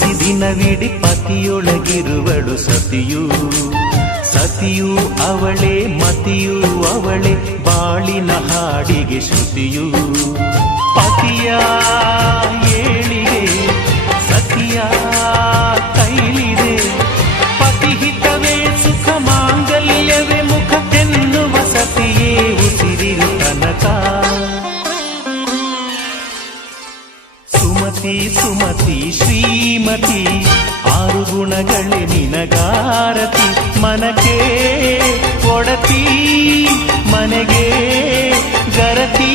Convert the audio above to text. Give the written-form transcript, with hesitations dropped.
ದಿನವಿಡಿ ಪತಿಯೊಳಗಿರುವಳು ಸತಿಯು. ಸತಿಯು ಅವಳೇ ಮತಿಯು ಅವಳೇ ಬಾಳಿನ ಹಾಡಿಗೆ ಶ್ರುತಿಯು. ಪತಿಯ ಏಳಿಗೆ ಸತಿಯ ಕೈಲಿದೆ. ಪತಿಹಿತವೇ ಸುಖ ಮಾಂಗಲ್ಯವೇ ಮುಖಕ್ಕೆನ್ನುವ ಸತಿಯೇ ಉಸಿರಿರು ತನಕ. ಸುಮತಿ ಸುಮತಿ ಶ್ರೀಮತಿ ಆರು ಗುಣಗಳೇ ನಿನಗಾರತಿ. ಮನಕ್ಕೆ ಒಡತಿ ಮನೆಗೆ ಗರತಿ.